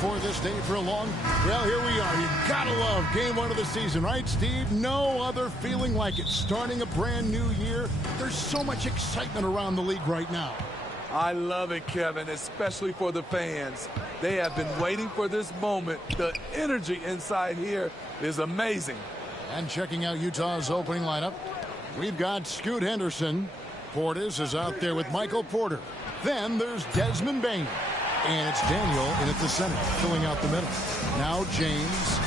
for this day for a long? Well, here we are. You gotta love game one of the season, right, Steve? No other feeling like it. Starting a brand new year, there's so much excitement around the league right now. I love it, Kevin, especially for the fans. They have been waiting for this moment. The energy inside here is amazing. And checking out Utah's opening lineup, we've got Scoot Henderson. Portis is out there with Michael Porter. Then there's Desmond Bane. And it's Daniel in at the center, filling out the middle. Now James,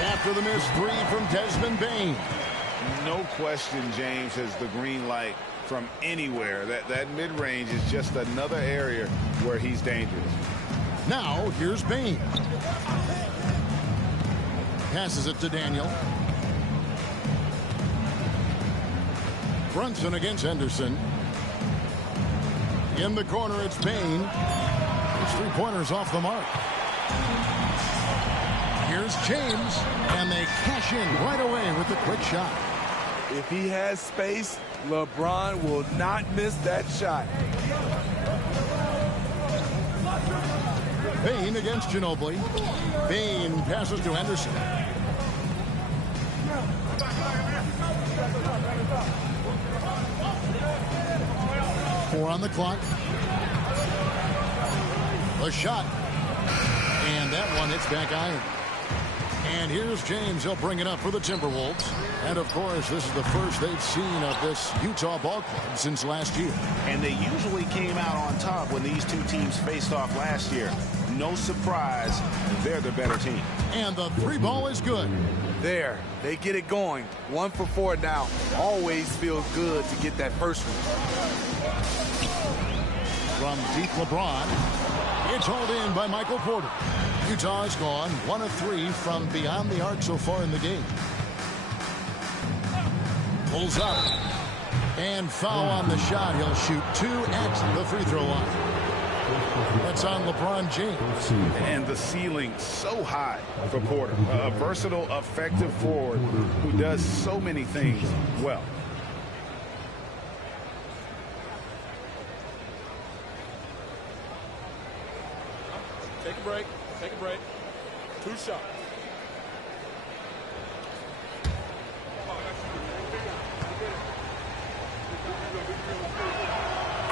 after the missed three from Desmond Bane. No question James has the green light from anywhere. That mid-range is just another area where he's dangerous. Now here's Bane. Passes it to Daniel. Brunson against Henderson. In the corner, it's Bane. His three-pointers off the mark. Here's James, and they cash in right away with the quick shot. If he has space, LeBron will not miss that shot. Bane against Ginobili. Bane passes to Henderson. Four on the clock. A shot. And that one hits back iron. And here's James. He'll bring it up for the Timberwolves. And, of course, this is the first they've seen of this Utah ball club since last year. And they usually came out on top when these two teams faced off last year. No surprise, they're the better team. And the three ball is good. There, they get it going. 1 for 4 now. Always feels good to get that first one. From deep LeBron. It's hauled in by Michael Porter. Utah has gone 1 of 3 from beyond the arc so far in the game. Pulls up. And foul on the shot. He'll shoot 2 at the free throw line. That's on LeBron James. And the ceiling so high for Porter. A versatile, effective forward who does so many things well. Take a break. Take a break. 2 shots.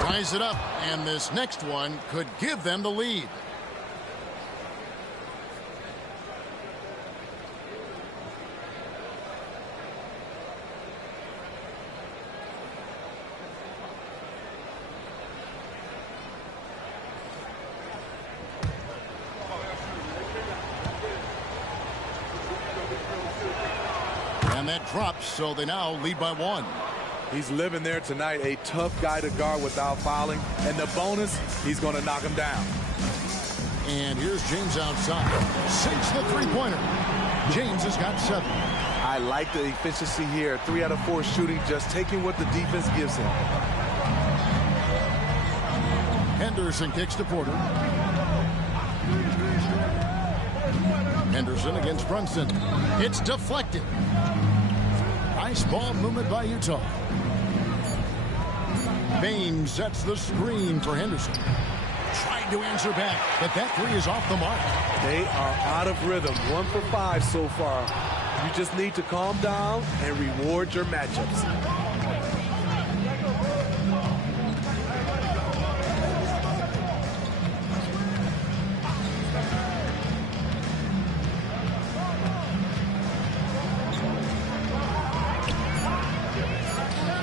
Rise it up, and this next one could give them the lead. And that drops, so they now lead by 1. He's living there tonight, a tough guy to guard without fouling. And the bonus, he's going to knock him down. And here's James outside. Sinks the three-pointer. James has got 7. I like the efficiency here. 3 out of 4 shooting, just taking what the defense gives him. Henderson kicks to Porter. Henderson against Brunson. It's deflected. Nice ball movement by Utah. Bane sets the screen for Henderson. Tried to answer back, but that three is off the mark. They are out of rhythm. 1 for 5 so far. You just need to calm down and reward your matchups.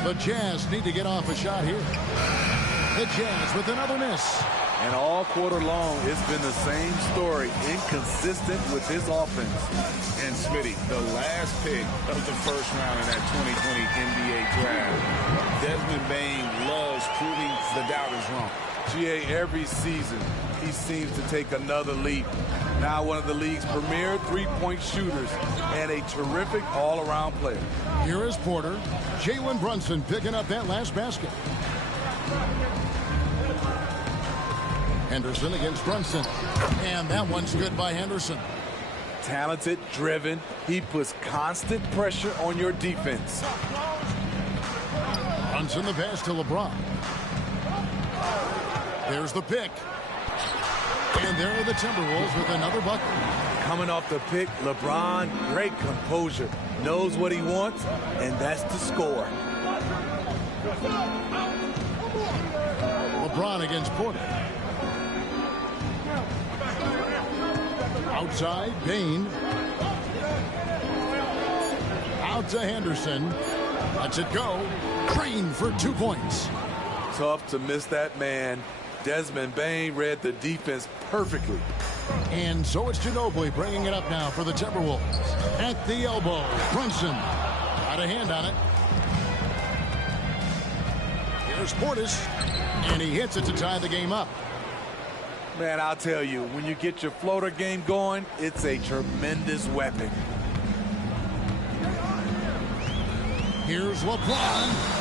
The Jazz need to get off a shot here. The Jazz with another miss. And all quarter long, it's been the same story. Inconsistent with his offense. And Smitty, the last pick of the first round in that 2020 NBA draft. Desmond Bane loves proving the doubters wrong. GA, every season, he seems to take another leap. Now one of the league's premier three-point shooters and a terrific all-around player. Here is Porter. Jalen Brunson picking up that last basket. Henderson against Brunson. And that one's good by Henderson. Talented, driven. He puts constant pressure on your defense. Brunson the pass to LeBron. There's the pick. And there are the Timberwolves with another bucket. Coming off the pick, LeBron, great composure. Knows what he wants, and that's to score. LeBron against Porter. Outside, Bane. Out to Henderson. Lets it go. Green for 2 points. Tough to miss that man. Desmond Bane read the defense perfectly. And so it's Ginobili bringing it up now for the Timberwolves. At the elbow, Brunson. Got a hand on it. Here's Portis. And he hits it to tie the game up. Man, I'll tell you, when you get your floater game going, it's a tremendous weapon. Here's LeBron.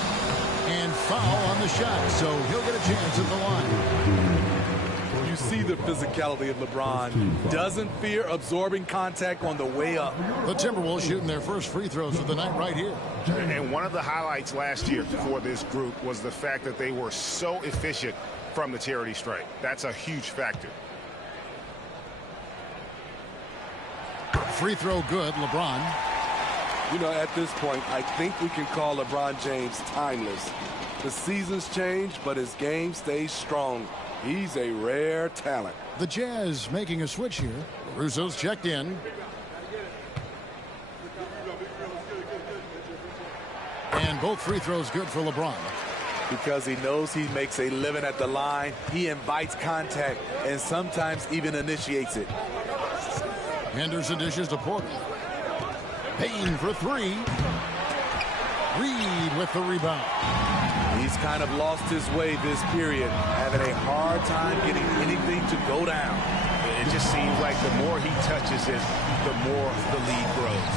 And foul on the shot, so he'll get a chance at the line. You see the physicality of LeBron. Doesn't fear absorbing contact on the way up. The Timberwolves shooting their first free throws of the night right here. And one of the highlights last year for this group was the fact that they were so efficient from the charity stripe. That's a huge factor. Free throw good, LeBron. You know, at this point, I think we can call LeBron James timeless. The seasons change, but his game stays strong. He's a rare talent. The Jazz making a switch here. Russo's checked in. And both free throws good for LeBron. Because he knows he makes a living at the line, he invites contact and sometimes even initiates it. Henderson dishes to Porter. Payne for three. Reed with the rebound. He's kind of lost his way this period, having a hard time getting anything to go down. It just seems like the more he touches it, the more the lead grows.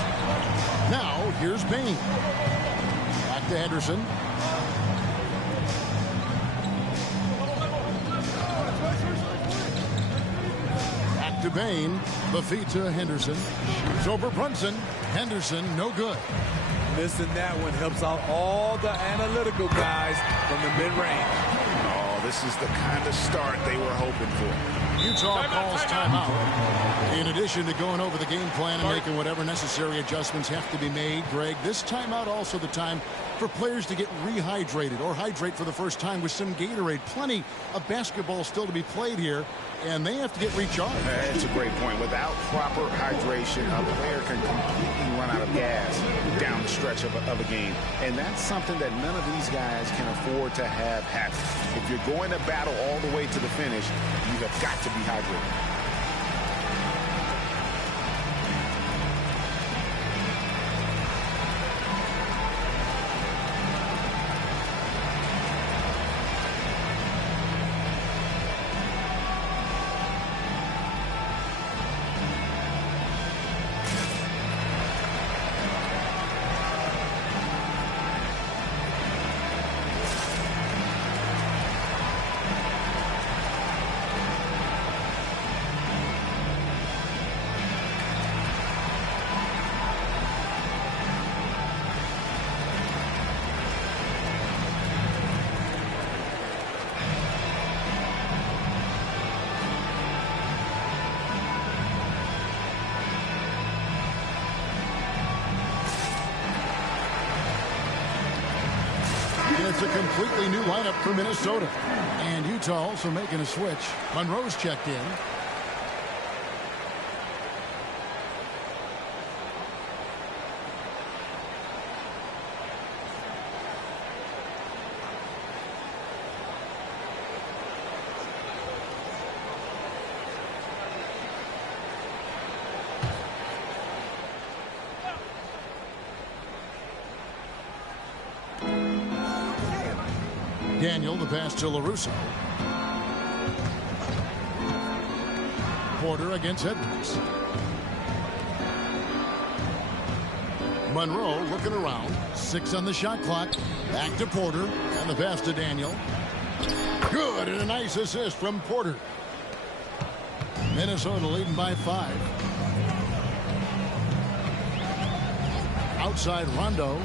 Now, here's Payne. Back to Henderson. Back to Payne. The feet to Henderson. Shoots over Brunson. Henderson, no good. Missing that one helps out all the analytical guys from the mid-range. Oh, this is the kind of start they were hoping for. Utah calls timeout. In addition to going over the game plan and making whatever necessary adjustments have to be made, Greg, this timeout also the time for players to get rehydrated or hydrate for the first time with some Gatorade. Plenty of basketball still to be played here, and they have to get recharged. That's a great point. Without proper hydration, a player can completely run out of gas down the stretch of a game. And that's something that none of these guys can afford to have happen. If you're going to battle all the way to the finish, you have got to be hydrated. It's a completely new lineup for Minnesota. And Utah also making a switch. Monroe's checked in. Daniel, the pass to LaRusso. Porter against Edwards. Monroe looking around. 6 on the shot clock. Back to Porter. And the pass to Daniel. Good, and a nice assist from Porter. Minnesota leading by 5. Outside Rondo.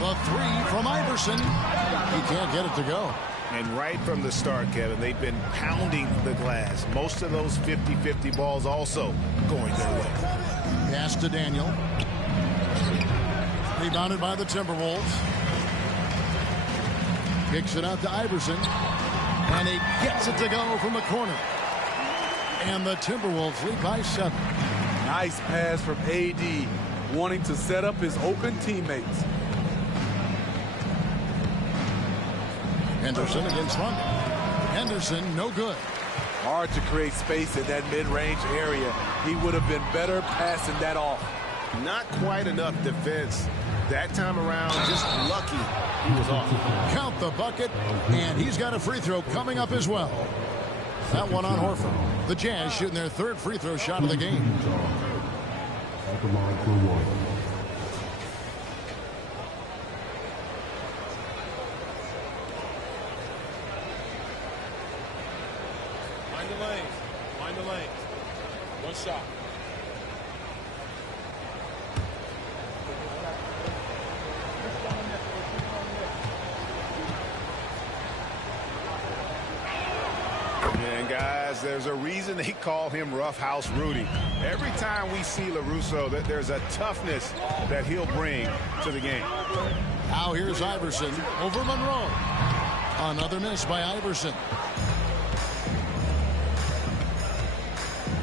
The 3 from Iverson. He can't get it to go. And right from the start, Kevin, they've been pounding the glass. Most of those 50-50 balls also going their way. Pass to Daniel. Rebounded by the Timberwolves. Kicks it out to Iverson. And he gets it to go from the corner. And the Timberwolves lead by 7. Nice pass from AD, wanting to set up his open teammates. Henderson against Rondo. Henderson, no good. Hard to create space in that mid-range area. He would have been better passing that off. Not quite enough defense. That time around, just lucky he was off. Count the bucket, and he's got a free throw coming up as well. That one on Horford. The Jazz shooting their 3rd free throw shot of the game. At the line for 1. Mind the lanes. Mind the lanes. One shot. And guys, there's a reason they call him Rough House Rudy. Every time we see LaRusso, there's a toughness that he'll bring to the game. Now here's Iverson over Monroe. Another miss by Iverson.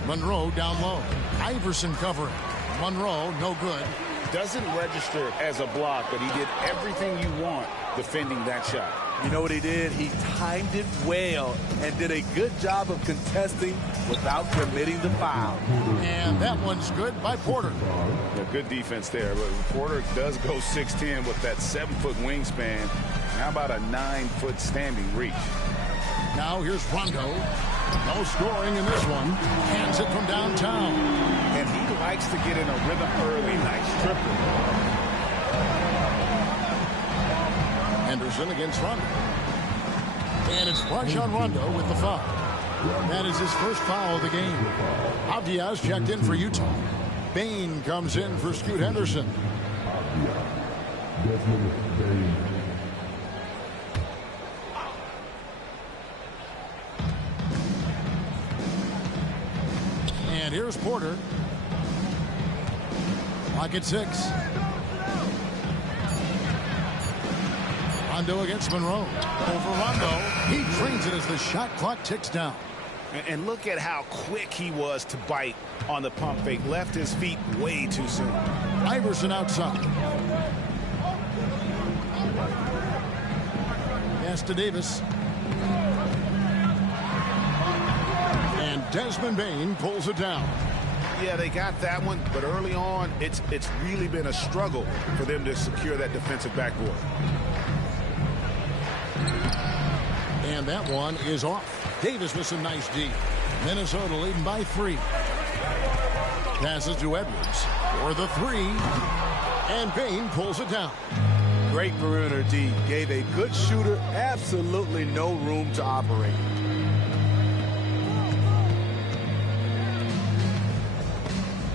Monroe down low. Iverson covering. Monroe, no good. Doesn't register as a block, but he did everything you want defending that shot. You know what he did? He timed it well and did a good job of contesting without committing the foul. And that one's good by Porter. Yeah, good defense there, but Porter does go 6'10" with that 7-foot wingspan. How about a 9-foot standing reach? Now here's Rondo. No scoring in this one. Hands it from downtown. And he likes to get in a rhythm early. Nice triple. Henderson against Rondo. And it's Rajon Rondo with the foul. That is his first foul of the game. Avdiaz checked in for Utah. Bane comes in for Scoot Henderson. Desmond Bane. And here's Porter. Clock at 6. Rondo against Monroe. Over Rondo. He trains it as the shot clock ticks down. And look at how quick he was to bite on the pump fake. Left his feet way too soon. Iverson outside. Pass to Davis. And Desmond Bane pulls it down. Yeah, they got that one, but early on, it's really been a struggle for them to secure that defensive backboard. And that one is off. Davis with some nice D. Minnesota leading by 3. Passes to Edwards for the 3. And Bane pulls it down. Great perimeter D. Gave a good shooter absolutely no room to operate.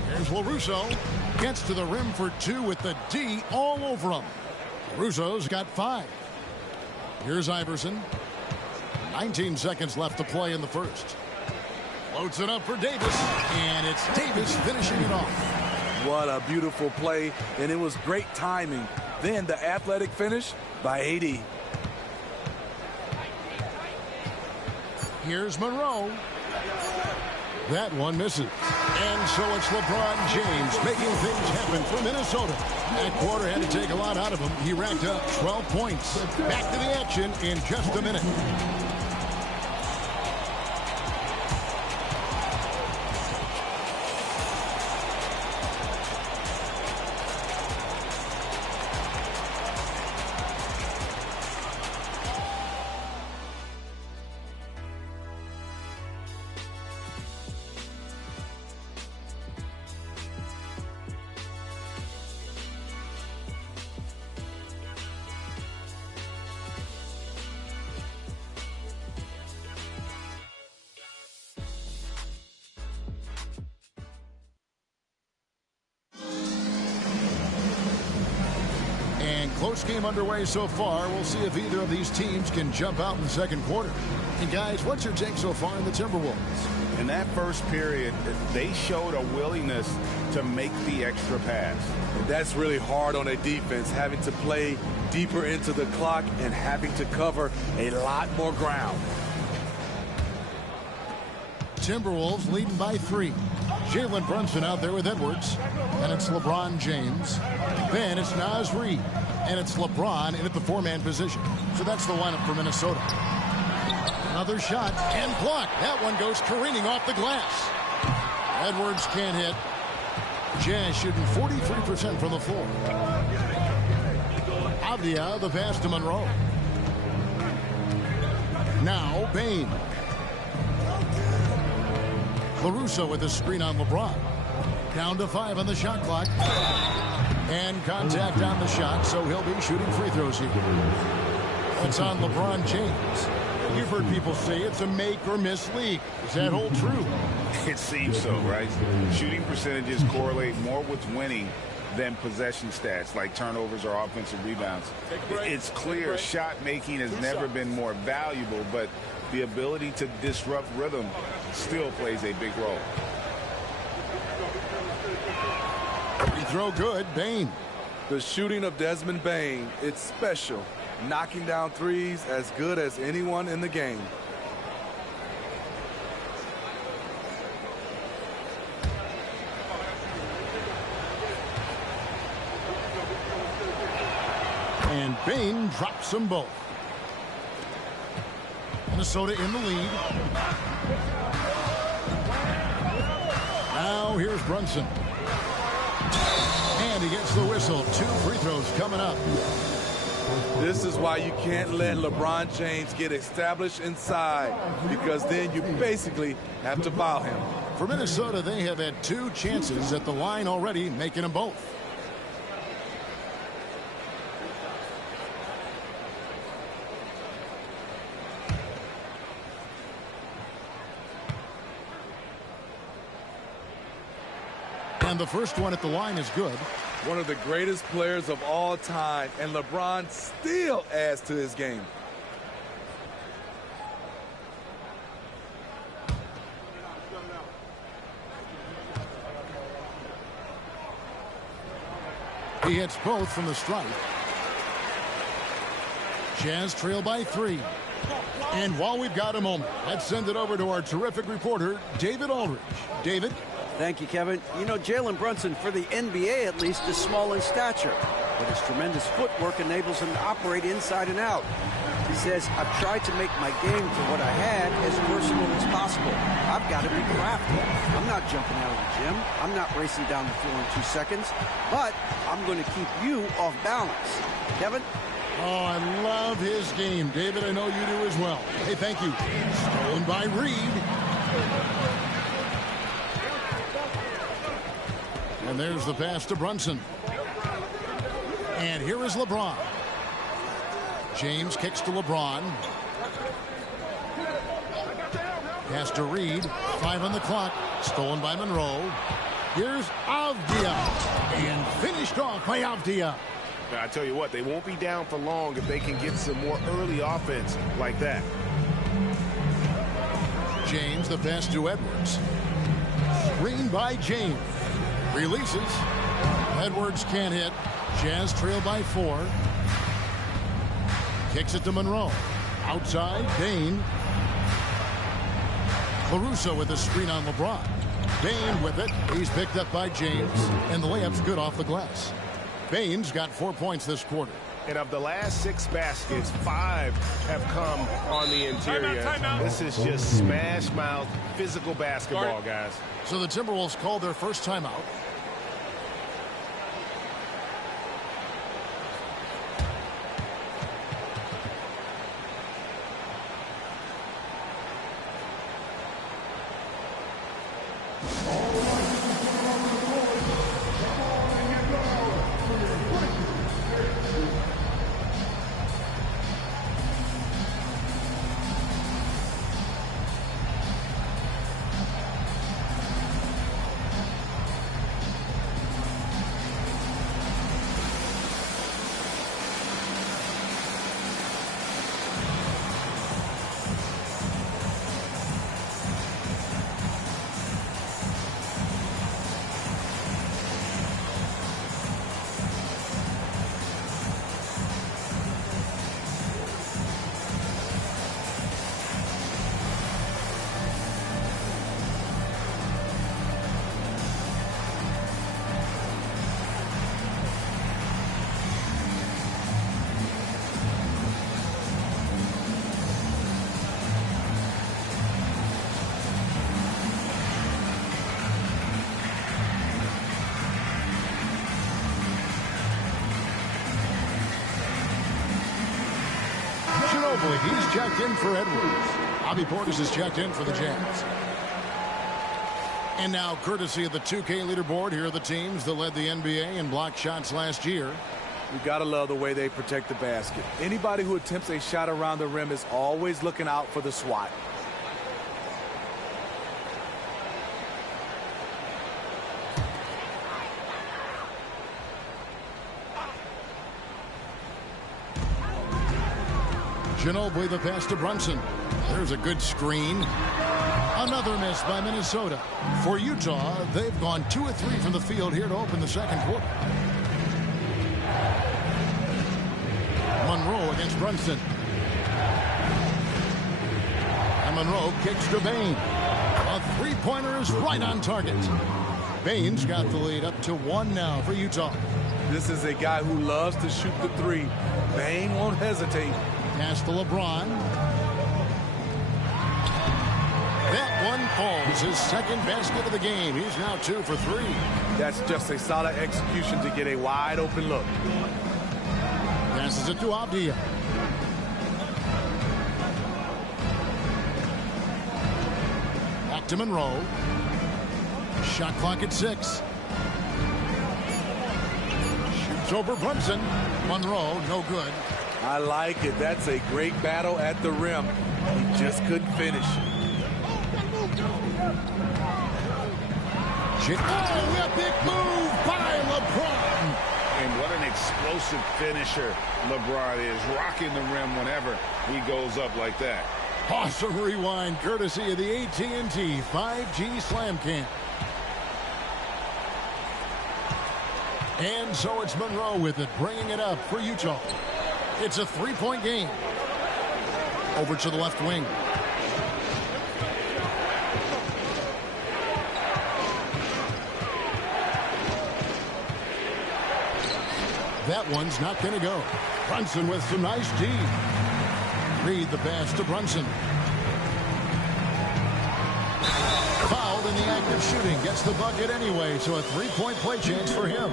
Here's LaRusso. Gets to the rim for 2 with the D all over him. Russo's got 5. Here's Iverson. 19 seconds left to play in the first. Floats it up for Davis. And it's Davis finishing it off. What a beautiful play, and it was great timing. Then the athletic finish by AD. Here's Monroe. That one misses. And so it's LeBron James making things happen for Minnesota. That quarter had to take a lot out of him. He racked up 12 points. Back to the action in just a minute. Close game underway so far. We'll see if either of these teams can jump out in the second quarter. And guys, what's your take so far in the Timberwolves? In that first period, they showed a willingness to make the extra pass. And that's really hard on a defense, having to play deeper into the clock and having to cover a lot more ground. Timberwolves leading by 3. Jalen Brunson out there with Edwards. And it's LeBron James. Then it's Naz Reid. And it's LeBron in at the 4-man position. So that's the lineup for Minnesota. Another shot and blocked. That one goes careening off the glass. Edwards can't hit. Jazz shooting 43% from the floor. Avdia the pass to Monroe. Now Bane. LaRusso with a screen on LeBron. Down to 5 on the shot clock. And contact on the shot, so he'll be shooting free throws here. That's on LeBron James. You've heard people say it's a make or miss league. Does that hold true? It seems so, right? Shooting percentages correlate more with winning than possession stats like turnovers or offensive rebounds. It's clear shot making has never been more valuable, but the ability to disrupt rhythm still plays a big role. Free throw good, Bane. The shooting of Desmond Bane, it's special. Knocking down threes as good as anyone in the game. And Bane drops them both. Minnesota in the lead. Now here's Brunson. And he gets the whistle. 2 free throws coming up. This is why you can't let LeBron James get established inside, because then you basically have to foul him. For Minnesota, they have had 2 chances at the line already, making them both. And the first one at the line is good. One of the greatest players of all time, and LeBron still adds to his game. He hits both from the stripe. Jazz trail by 3. And while we've got a moment, let's send it over to our terrific reporter, David Aldridge. David? Thank you, Kevin. You know, Jalen Brunson, for the NBA at least, is small in stature, but his tremendous footwork enables him to operate inside and out. He says, I've tried to make my game to what I had as versatile as possible. I've got to be crafty. I'm not jumping out of the gym. I'm not racing down the floor in 2 seconds, but I'm going to keep you off balance. Kevin? Oh, I love his game. David, I know you do as well. Hey, thank you. Stolen by Reid. And there's the pass to Brunson. And here is LeBron. James kicks to LeBron. Pass to Reid. 5 on the clock. Stolen by Monroe. Here's Avdia. And finished off by Avdia. Now, I tell you what, they won't be down for long if they can get some more early offense like that. James, the pass to Edwards. Screen by James. Releases. Edwards can't hit. Jazz trail by 4. Kicks it to Monroe. Outside, Bane. LaRusso with a screen on LeBron. Bane with it. He's picked up by James. And the layup's good off the glass. Bane's got 4 points this quarter. And of the last 6 baskets, 5 have come on the interior. Timeout. This is just smash mouth physical basketball, guys. So the Timberwolves called their first timeout. Mobley, he's checked in for Edwards. Bobby Portis is checked in for the Jazz. And now, courtesy of the 2K leaderboard, here are the teams that led the NBA in block shots last year. You got to love the way they protect the basket. Anybody who attempts a shot around the rim is always looking out for the swat. Ginobili the pass to Brunson. There's a good screen. Another miss by Minnesota. For Utah, they've gone 2 of 3 from the field here to open the second quarter. Monroe against Brunson. And Monroe kicks to Bane. A three-pointer is right on target. Bane's got the lead up to 1 now for Utah. This is a guy who loves to shoot the three. Bane won't hesitate. Pass to LeBron. That one falls. His second basket of the game. He's now 2 for 3. That's just a solid execution to get a wide open look. Passes it to Avdia. Back to Monroe. Shot clock at 6. Shoots over Brunson. Monroe, no good. I like it. That's a great battle at the rim. He just couldn't finish. Oh, epic move by LeBron. And what an explosive finisher LeBron is, rocking the rim whenever he goes up like that. Awesome rewind courtesy of the AT&T 5G Slam Cam. And so it's Monroe with it, bringing it up for Utah. It's a 3-point game. Over to the left wing. That one's not going to go. Brunson with some nice D. Reed the pass to Brunson. Fouled in the act of shooting. Gets the bucket anyway, so a 3-point play chance for him.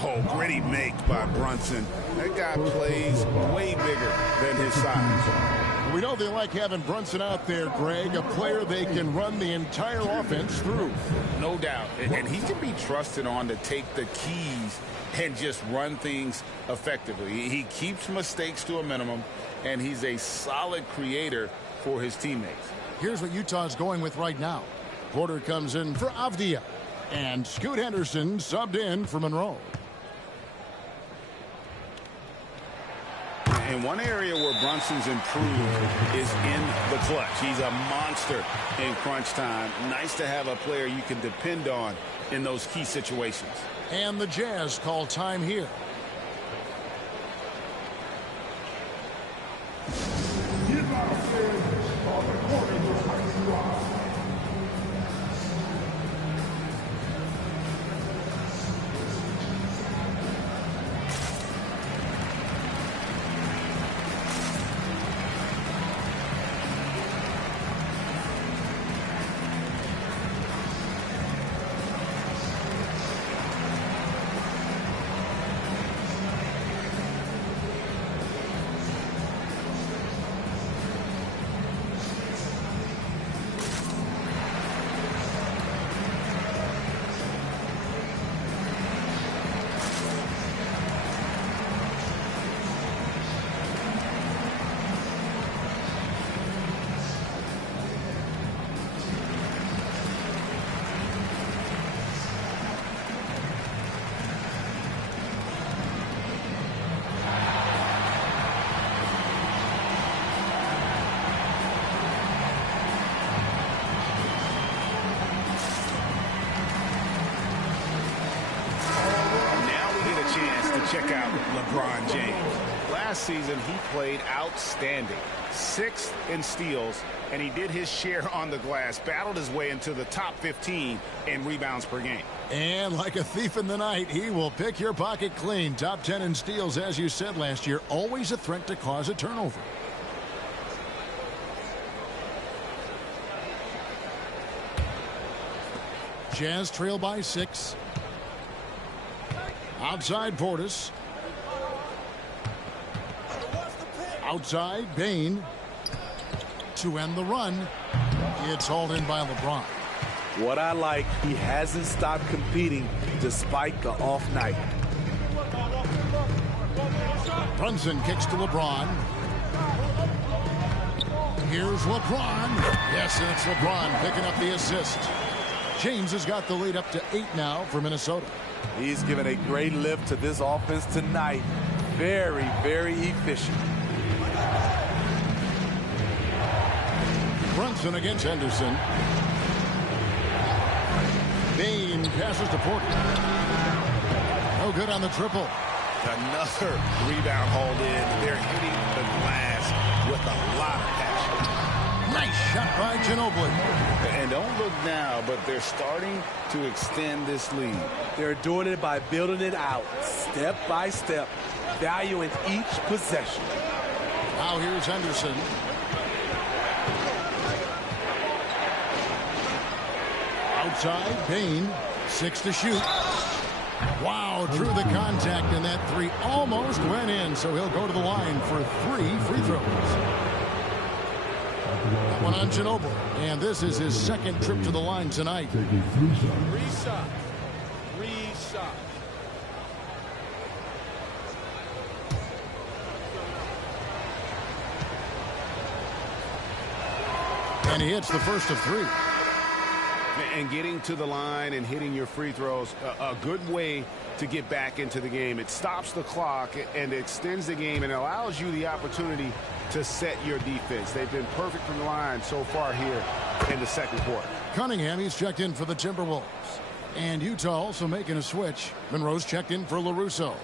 Oh, gritty make by Brunson. That guy plays way bigger than his size. We know they like having Brunson out there, Greg, a player they can run the entire offense through. No doubt. And he can be trusted on to take the keys and just run things effectively. He keeps mistakes to a minimum, and he's a solid creator for his teammates. Here's what Utah's going with right now. Porter comes in for Avdia, and Scoot Henderson subbed in for Monroe. And one area where Brunson's improved is in the clutch. He's a monster in crunch time. Nice to have a player you can depend on in those key situations. And the Jazz call time here. Check out LeBron James. Last season, he played outstanding. 6th in steals, and he did his share on the glass, battled his way into the top 15 in rebounds per game. And like a thief in the night, he will pick your pocket clean. Top 10 in steals, as you said last year, always a threat to cause a turnover. Jazz trail by 6. Outside Portis. Outside, Bane. To end the run, it's hauled in by LeBron. What I like, he hasn't stopped competing despite the off night. Brunson kicks to LeBron. Here's LeBron. Yes, and it's LeBron picking up the assist. James has got the lead up to 8 now for Minnesota. He's given a great lift to this offense tonight. Very, very efficient. Brunson against Henderson. Bane passes to Porter. No good on the triple. Another rebound hauled in. They're hitting the glass with a lot of passion. Nice shot by Ginobili. And don't look now, but they're starting to extend this lead. They're doing it by building it out, step by step, valuing each possession. Now here's Henderson. Outside, Bane, 6 to shoot. Wow, through the contact, and that 3 almost went in, so he'll go to the line for 3 free throws. That one on Ginobili, and this is his second trip to the line tonight. Taking 3 shots. 3 shots. 3 shots. And he hits the first of 3. And getting to the line and hitting your free throws, a good way to get back into the game. It stops the clock and extends the game and allows you the opportunity to set your defense. They've been perfect from the line so far here in the second quarter. Cunningham, he's checked in for the Timberwolves. And Utah also making a switch. Monroe's checked in for LaRusso.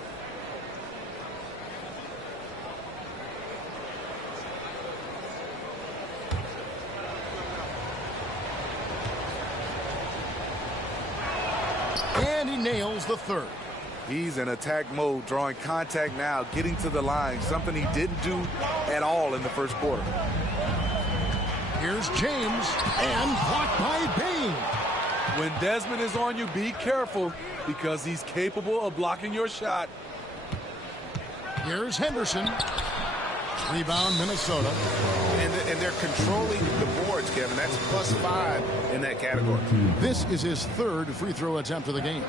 And he nails the third. He's in attack mode, drawing contact now, getting to the line, something he didn't do at all in the first quarter. Here's James, and blocked by Bane. When Desmond is on you, be careful because he's capable of blocking your shot. Here's Henderson. Rebound, Minnesota. And they're controlling the boards, Kevin. That's +5 in that category. This is his third free throw attempt of the game.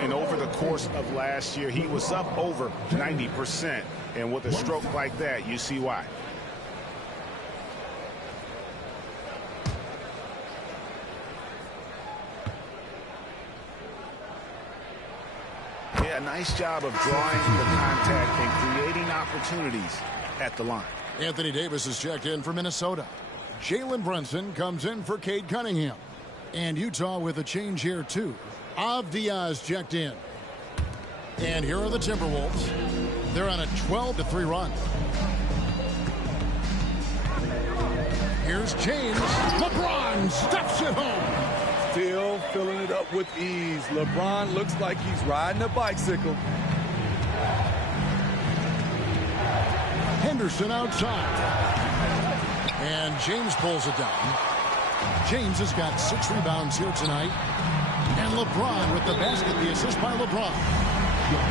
And over the course of last year, he was up over 90%. And with a stroke like that, you see why. Yeah, nice job of drawing the contact and creating opportunities at the line. Anthony Davis is checked in for Minnesota. Jalen Brunson comes in for Cade Cunningham. And Utah with a change here, too. Avdiaz checked in. And here are the Timberwolves. They're on a 12-3 run. Here's James. LeBron stuffs it home. Still filling it up with ease. LeBron looks like he's riding a bicycle. Henderson outside. And James pulls it down. James has got 6 rebounds here tonight. And LeBron with the basket, the assist by LeBron.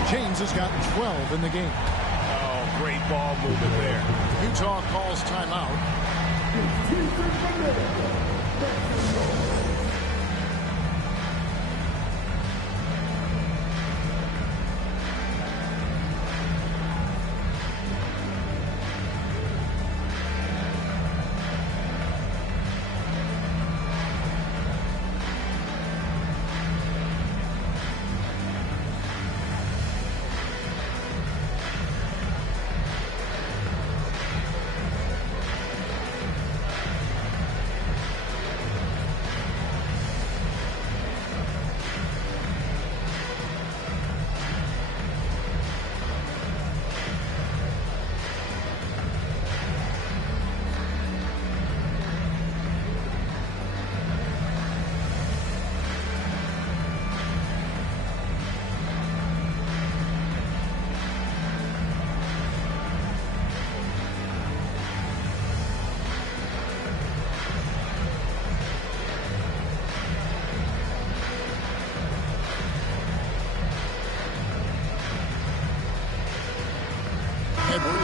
James has got 12 in the game. Oh, great ball movement there. Utah calls timeout.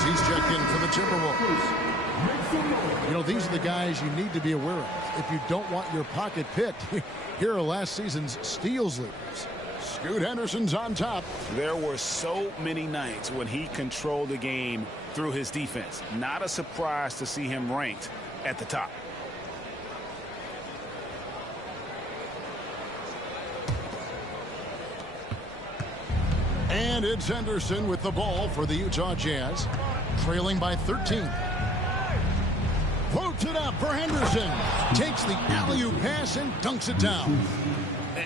He's checked in for the Timberwolves. You know, these are the guys you need to be aware of if you don't want your pocket picked. Here are last season's steals leaders. Scoot Henderson's on top. There were so many nights when he controlled the game through his defense. Not a surprise to see him ranked at the top. And it's Henderson with the ball for the Utah Jazz, trailing by 13. Floats it up for Henderson. Takes the alley-oop pass and dunks it down.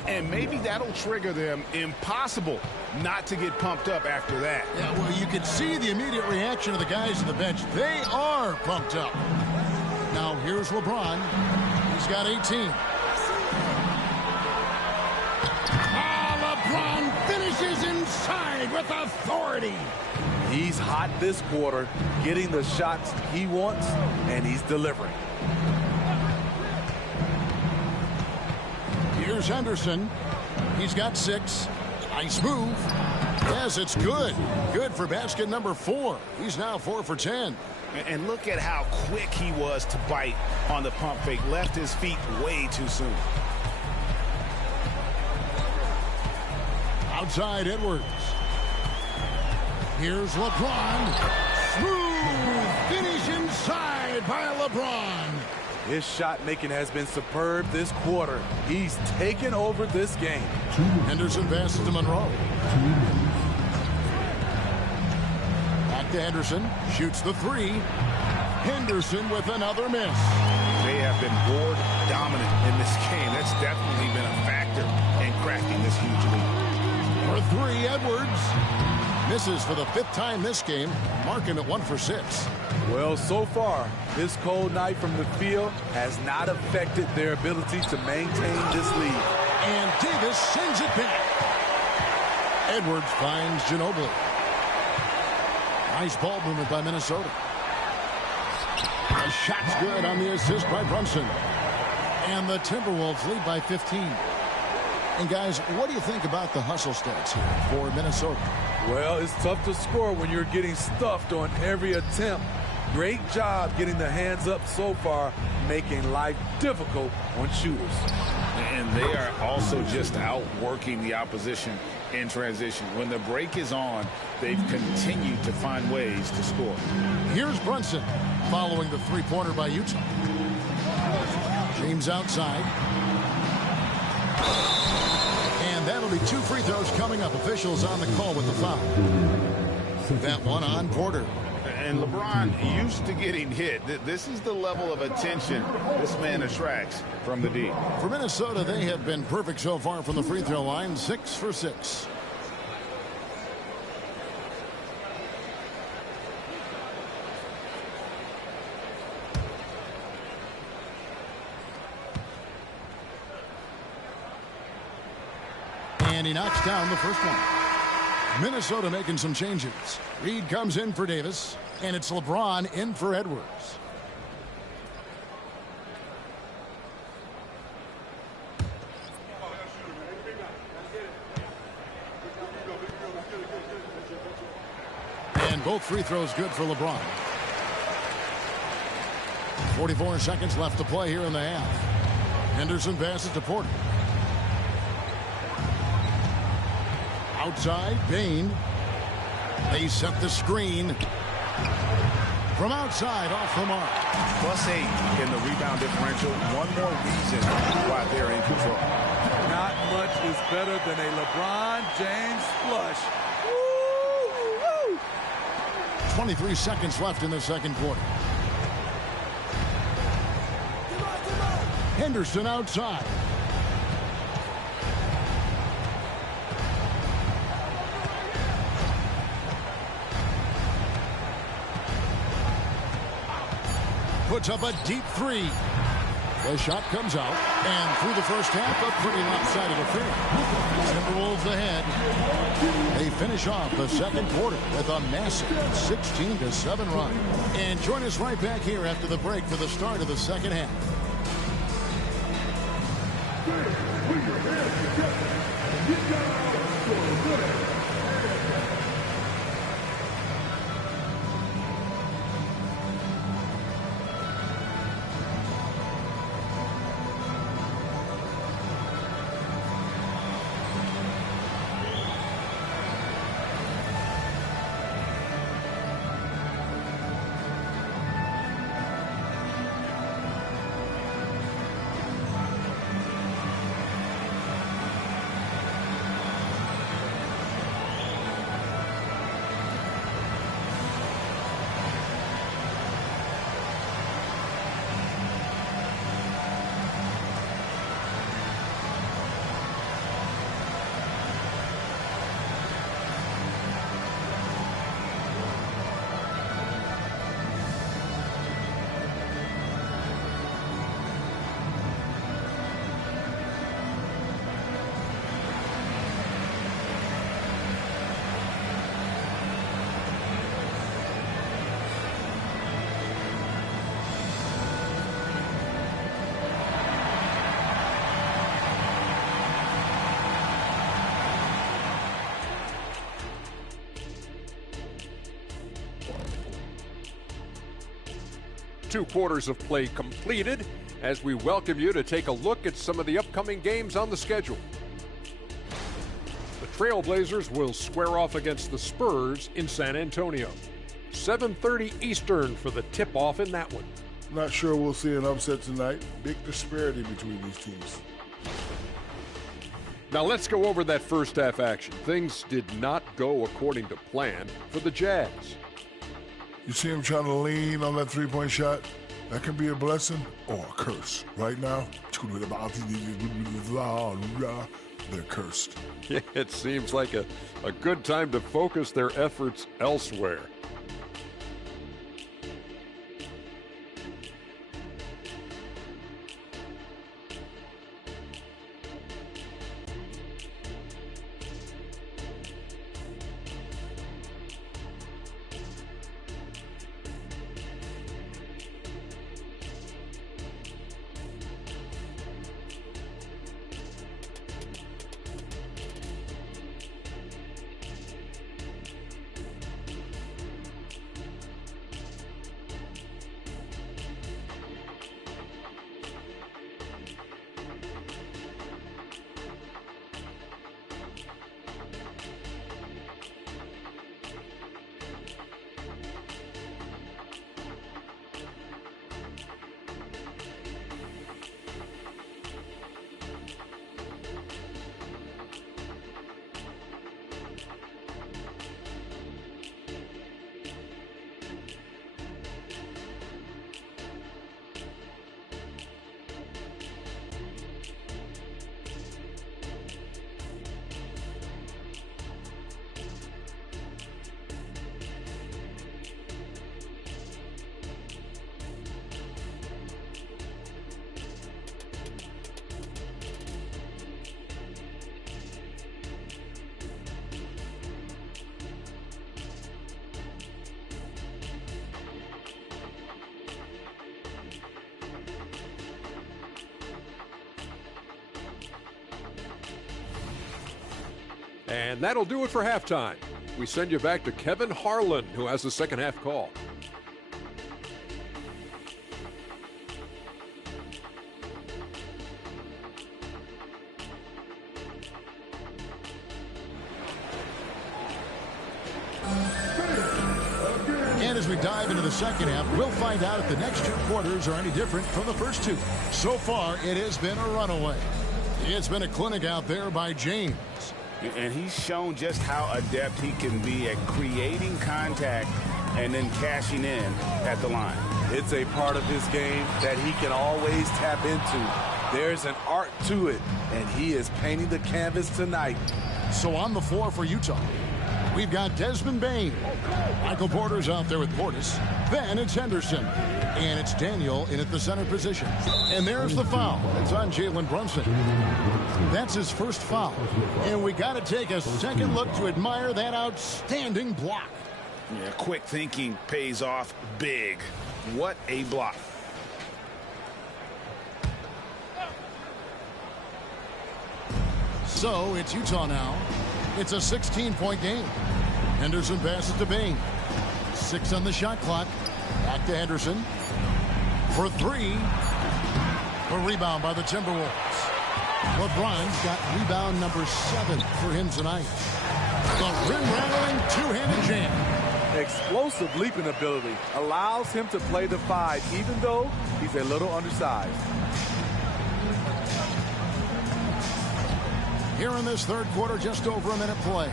And maybe that'll trigger them. Impossible not to get pumped up after that. Yeah, well, you can see the immediate reaction of the guys on the bench. They are pumped up. Now, here's LeBron. He's got 18. LeBron finishes inside with authority. He's hot this quarter, getting the shots he wants, and he's delivering. Here's Henderson. He's got 6. Nice move. Yes, it's good. Good for basket number 4. He's now 4 for 10. And look at how quick he was to bite on the pump fake. Left his feet way too soon. Outside Edwards. Here's LeBron. Smooth finish inside by LeBron. His shot making has been superb this quarter. He's taken over this game. Henderson passes to Monroe. Back to Henderson. Shoots the 3. Henderson with another miss. They have been board dominant in this game. That's definitely been a factor in cracking this huge lead. For 3, Edwards. Misses for the 5th time this game. Mark him at 1 for 6. Well, so far, this cold night from the field has not affected their ability to maintain this lead. And Davis sends it back. Edwards finds Ginobili. Nice ball movement by Minnesota. The shot's good on the assist by Brunson. And the Timberwolves lead by 15. And guys, what do you think about the hustle stats here for Minnesota? Well, it's tough to score when you're getting stuffed on every attempt. Great job getting the hands up so far, making life difficult on shooters. And they are also just outworking the opposition in transition. When the break is on, they've continued to find ways to score. Here's Brunson following the 3-pointer by Utah. James outside. And that'll be 2 free throws coming up. Officials on the call with the foul. That one on Porter. And LeBron used to getting hit. This is the level of attention this man attracts from the D. For Minnesota, they have been perfect so far from the free throw line. 6 for 6. And he knocks down the first one. Minnesota making some changes. Reed comes in for Davis, and it's LeBron in for Edwards. And both free throws good for LeBron. 44 seconds left to play here in the half. Henderson passes to Porter. Outside, Bain. They set the screen. From outside, off the mark. +8 in the rebound differential. One more reason why they're in control. Not much is better than a LeBron James flush. 23 seconds left in the second quarter. Henderson outside. Puts up a deep 3. The shot comes out, and through the first half, a pretty lopsided affair. Timberwolves ahead. They finish off the second quarter with a massive 16-7 run. And join us right back here after the break for the start of the second half. 2 quarters of play completed as we welcome you to take a look at some of the upcoming games on the schedule. The Trailblazers will square off against the Spurs in San Antonio. 7:30 Eastern for the tip-off in that one. Not sure we'll see an upset tonight. Big disparity between these teams. Now let's go over that first half action. Things did not go according to plan for the Jazz. You see him trying to lean on that three-point shot? That can be a blessing or a curse. Right now, they're cursed. It seems like a good time to focus their efforts elsewhere. And that'll do it for halftime. We send you back to Kevin Harlan, who has the second half call. And as we dive into the second half, we'll find out if the next 2 quarters are any different from the first 2. So far, it has been a runaway. It's been a clinic out there by James. And he's shown just how adept he can be at creating contact and then cashing in at the line. It's a part of his game that he can always tap into. There's an art to it, and he is painting the canvas tonight. So on the floor for Utah, we've got Desmond Bane. Michael Porter's out there with Portis. Then it's Henderson. And it's Daniel in at the center position. And there's the foul. It's on Jalen Brunson. That's his first foul. And we got to take a second look to admire that outstanding block. Yeah, quick thinking pays off big. What a block. So it's Utah now. It's a 16-point game. Henderson passes to Bane. 6 on the shot clock. Back to Henderson. For 3. A rebound by the Timberwolves. LeBron's got rebound number 7 for him tonight. The rim-rattling two-handed jam. Explosive leaping ability allows him to play the 5, even though he's a little undersized. Here in this third quarter, just over a minute play.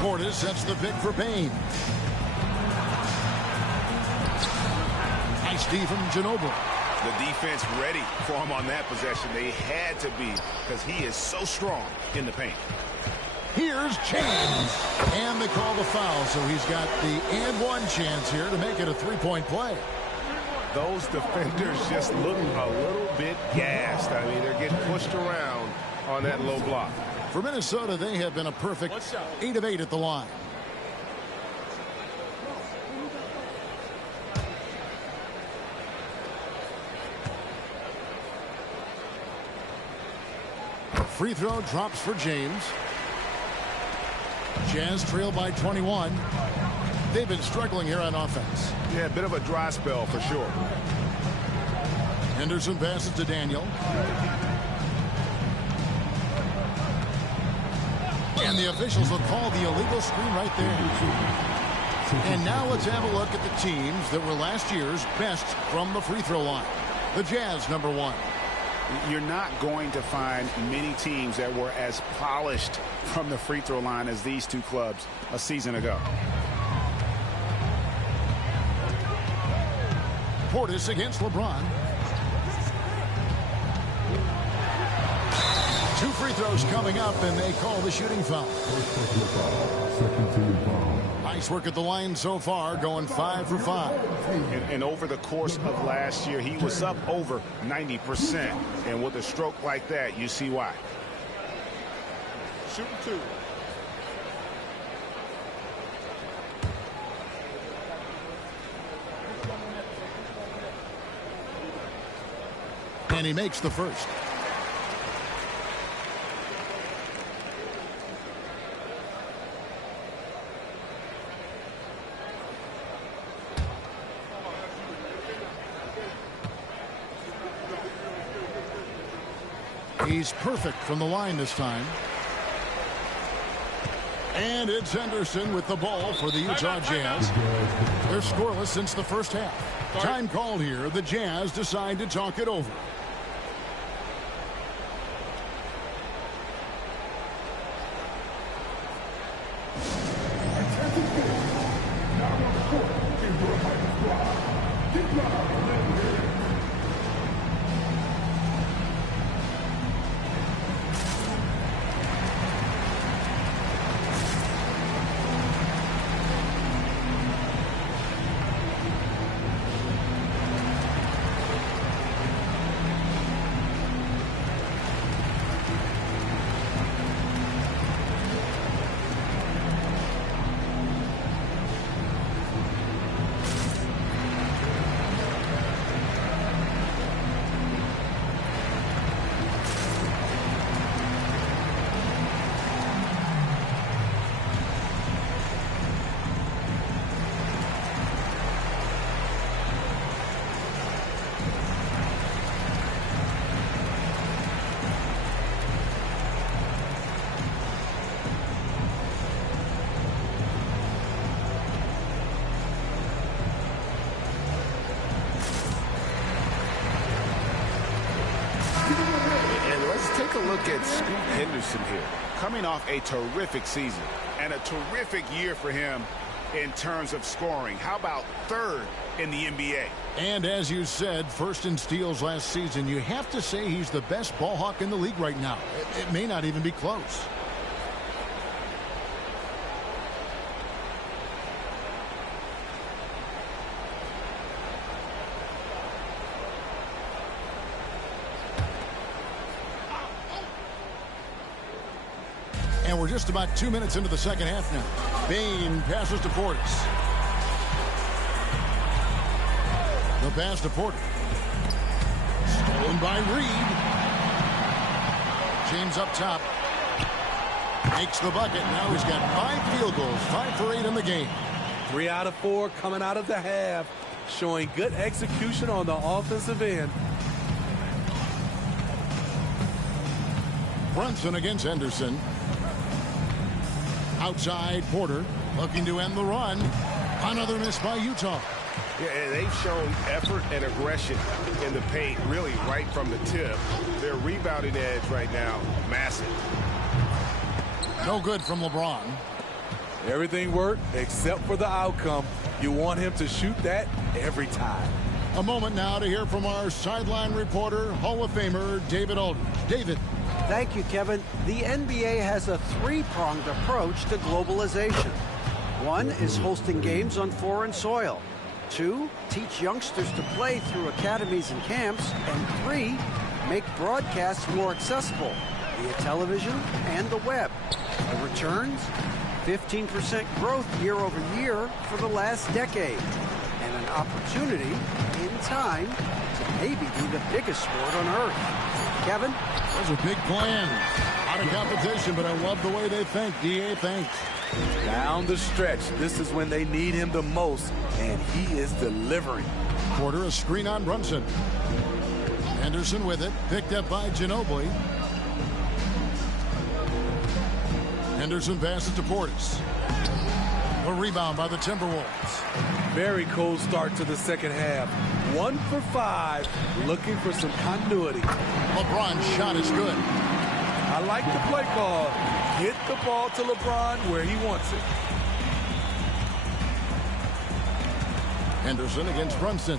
Portis sets the pick for Bane. Nice D from Ginobili. The defense ready for him on that possession. They had to be, because he is so strong in the paint. Here's James. And they call the foul, so he's got the and one chance here to make it a three-point play. Those defenders just look a little bit gassed. I mean, they're getting pushed around on that low block. For Minnesota, they have been a perfect 8 of 8 at the line. Free throw drops for James. Jazz trail by 21. They've been struggling here on offense. Yeah, a bit of a dry spell for sure. Henderson passes to Daniel. And the officials will call the illegal screen right there. And now let's have a look at the teams that were last year's best from the free throw line. The Jazz, number 1. You're not going to find many teams that were as polished from the free throw line as these two clubs a season ago. Portis against LeBron. 2 free throws coming up, and they call the shooting foul. Nice work at the line so far, going 5 for 5. And over the course of last year, he was up over 90%. And with a stroke like that, you see why. Shooting 2. And he makes the first. He's perfect from the line this time. And it's Henderson with the ball for the Utah Jazz. They're scoreless since the first half. Time called here. The Jazz decide to talk it over. Take a look at Scoot Henderson here, coming off a terrific season and a terrific year for him in terms of scoring. How about 3rd in the NBA? And as you said, 1st in steals last season. You have to say he's the best ball hawk in the league right now. It may not even be close. And we're just about 2 minutes into the second half now. Bane passes to Portis. The pass to Porter. Stolen by Reed. James up top. Makes the bucket. Now he's got 5 field goals. 5 for 8 in the game. 3 out of 4 coming out of the half. Showing good execution on the offensive end. Brunson against Henderson. Outside, Porter looking to end the run. Another miss by Utah. Yeah, they've shown effort and aggression in the paint, really right from the tip. Their rebounding edge right now, massive. No good from LeBron. Everything worked except for the outcome. You want him to shoot that every time. A moment now to hear from our sideline reporter, Hall of Famer David Aldridge. David. Thank you, Kevin. The NBA has a 3-pronged approach to globalization. 1 is hosting games on foreign soil. 2, teach youngsters to play through academies and camps. And 3, make broadcasts more accessible via television and the web. The returns? 15% growth year over year for the last decade. And an opportunity in time to maybe be the biggest sport on earth. Kevin? Those are big plans. Out of competition, but I love the way they think. DA, thanks. Down the stretch, this is when they need him the most, and he is delivering. Porter, a screen on Brunson. Henderson with it, picked up by Ginobili. Henderson passes to Portis. A rebound by the Timberwolves. Very cold start to the second half. 1 for 5, looking for some continuity. LeBron's shot is good. I like the play call. Get the ball to LeBron where he wants it. Henderson against Brunson.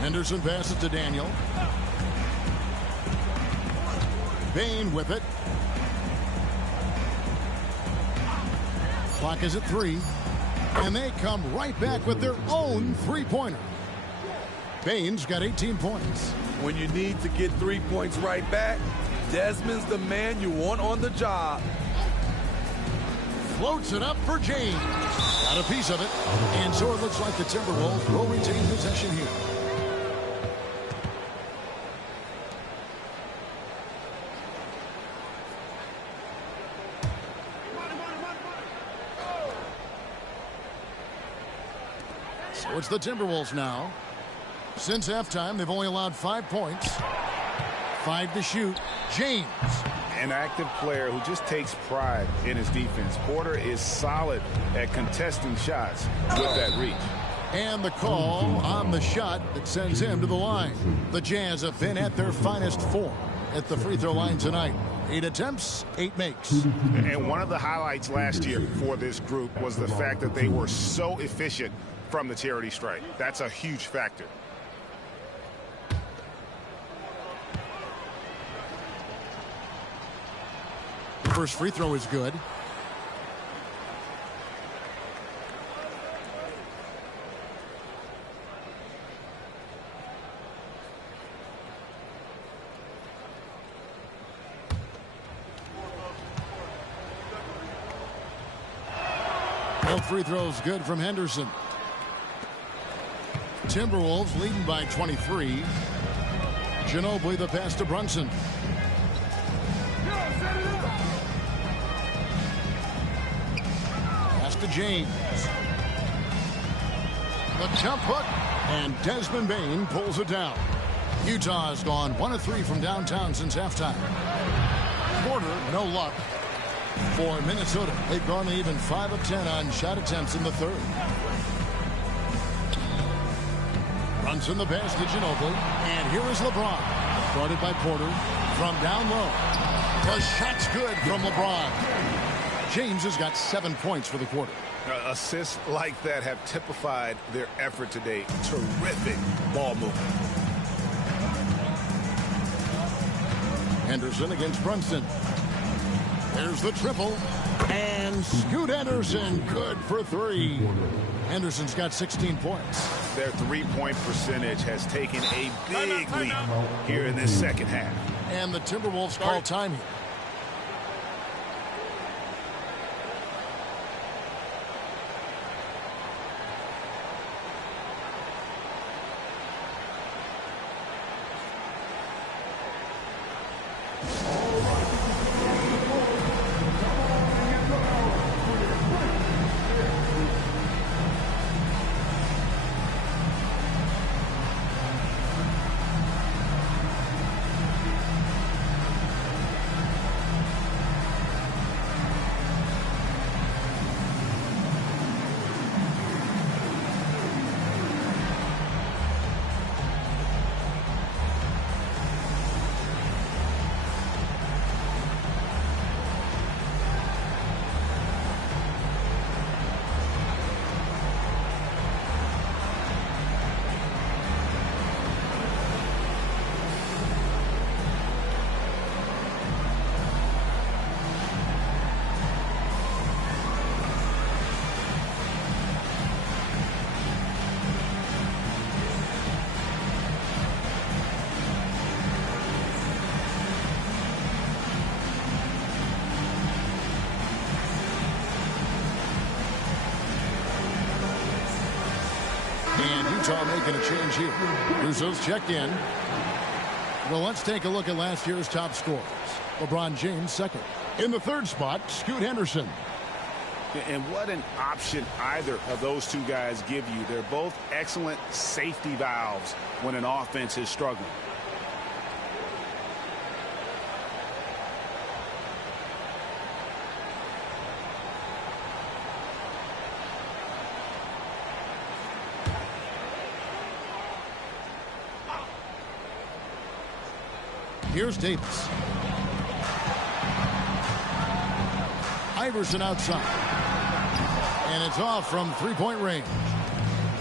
Henderson passes to Daniel. Bane with it. Clock is at 3. And they come right back with their own three-pointer. Bane's got 18 points. When you need to get 3 points right back, Desmond's the man you want on the job. Floats it up for James. Got a piece of it. And so it looks like the Timberwolves will retain possession here. So it's the Timberwolves now. Since halftime, they've only allowed 5 points. 5 to shoot. James. An active player who just takes pride in his defense. Porter is solid at contesting shots with that reach. And the call on the shot that sends him to the line. The Jazz have been at their finest form at the free throw line tonight. 8 attempts, 8 makes. And one of the highlights last year for this group was the fact that they were so efficient from the charity stripe. That's a huge factor. First free throw is good. Both free throws good from Henderson. Timberwolves leading by 23. Ginobili the pass to Brunson. To James. The jump hook, and Desmond Bane pulls it down. Utah has gone 1 of 3 from downtown since halftime. Porter, no luck. For Minnesota, they've gone even 5 of 10 on shot attempts in the third. Brunson the pass to Ginobili, and here is LeBron. Guarded by Porter from down low. The shot's good from LeBron. James has got 7 points for the quarter. Assists like that have typified their effort today. Terrific ball movement. Henderson against Brunson. There's the triple. And Scoot Henderson, good for 3. Henderson's got 16 points. Their three-point percentage has taken a big leap here in this second half. And the Timberwolves call time here. Utah making a change here. Russo's checked in. Well, let's take a look at last year's top scorers. LeBron James second. In the third spot, Scoot Henderson. And what an option either of those two guys give you. They're both excellent safety valves when an offense is struggling. Here's Davis. Iverson outside. And it's off from three-point range.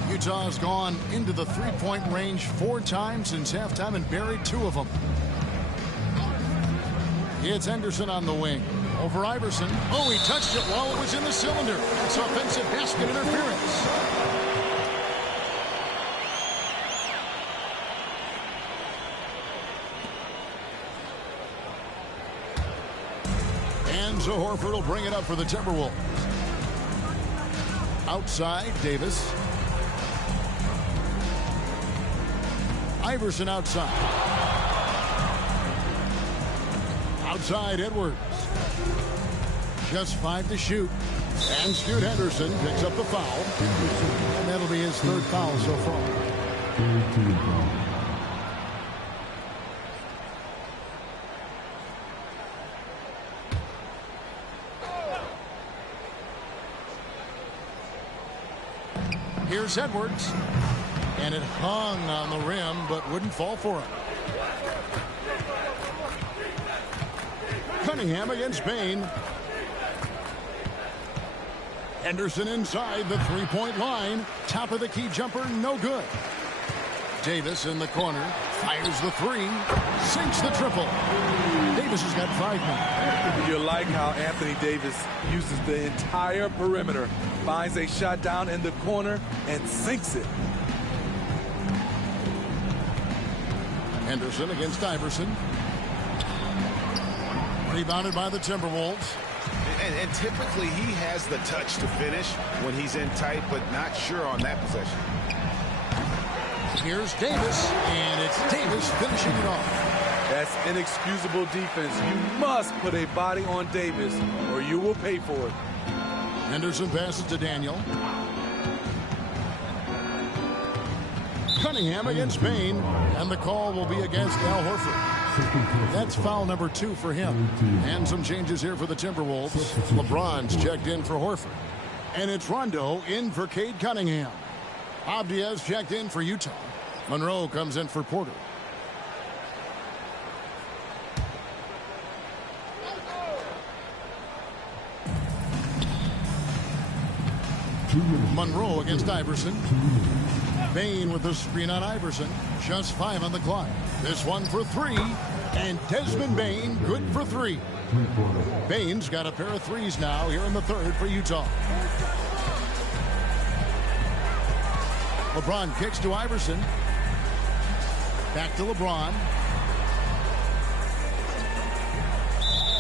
Utah's gone into the three-point range 4 times since halftime and buried 2 of them. It's Henderson on the wing. Over Iverson. Oh, he touched it while it was in the cylinder. It's offensive basket interference. And so Horford will bring it up for the Timberwolves. Outside, Davis. Iverson outside. Outside, Edwards. Just 5 to shoot. And Scoot Henderson picks up the foul. And that'll be his 3rd foul so far. Here's Edwards. And it hung on the rim, but wouldn't fall for him. Cunningham against Bane. Henderson inside the three-point line. Top of the key jumper, no good. Davis in the corner. Fires the 3. Sinks the triple. Davis has got 5 now. You like how Anthony Davis uses the entire perimeter. Finds a shot down in the corner and sinks it. Henderson against Iverson. Rebounded by the Timberwolves. And typically he has the touch to finish when he's in tight, but not sure on that possession. Here's Davis, and it's Davis finishing it off. That's inexcusable defense. You must put a body on Davis, or you will pay for it. Henderson passes to Daniel. Cunningham against Bane, and the call will be against Al Horford. That's foul number 2 for him. And some changes here for the Timberwolves. LeBron's checked in for Horford. And it's Rondo in for Cade Cunningham. Abdias checked in for Utah. Monroe comes in for Porter. Monroe against Iverson. Bane with the screen on Iverson. Just 5 on the clock. This one for 3. And Desmond Bane good for 3. Bane's got a pair of 3s now here in the 3rd for Utah. LeBron kicks to Iverson. Back to LeBron.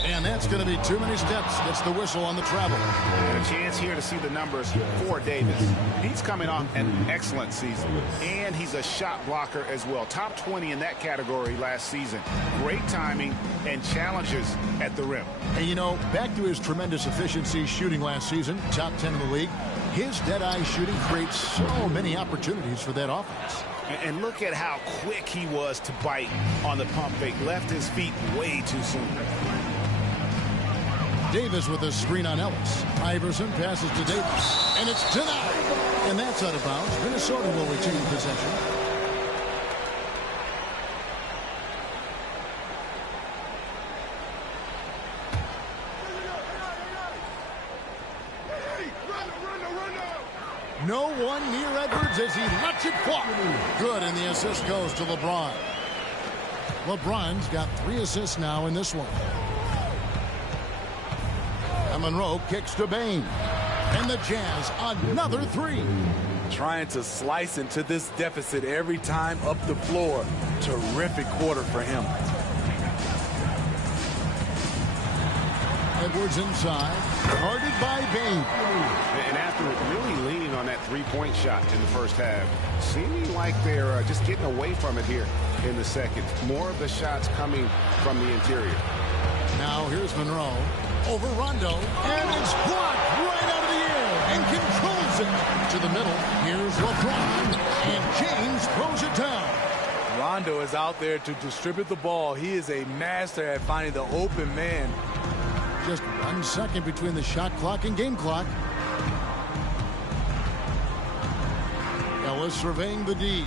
And that's going to be too many steps. Gets the whistle on the travel. And a chance here to see the numbers for Davis. He's coming off an excellent season. And he's a shot blocker as well. Top 20 in that category last season. Great timing and challenges at the rim. And you know, back to his tremendous efficiency shooting last season, top 10 in the league, his dead-eye shooting creates so many opportunities for that offense. And look at how quick he was to bite on the pump fake. Left his feet way too soon. Davis with a screen on Ellis. Iverson passes to Davis. And it's denied. And that's out of bounds. Minnesota will retain possession. No one near Edwards as he lets it fly. Good, and the assist goes to LeBron. LeBron's got 3 assists now in this one. And Monroe kicks to Bane. And the Jazz, another 3. Trying to slice into this deficit every time up the floor. Terrific quarter for him. Edwards inside, guarded by Bane. And after really leaning on that three-point shot in the first half, seeming like they're just getting away from it here in the second. More of the shots coming from the interior. Now here's Monroe. Over Rondo. And it's blocked right out of the air. And controls it to the middle. Here's LeBron. And James throws it down. Rondo is out there to distribute the ball. He is a master at finding the open man. Just 1 second between the shot clock and game clock. Ellis surveying the D.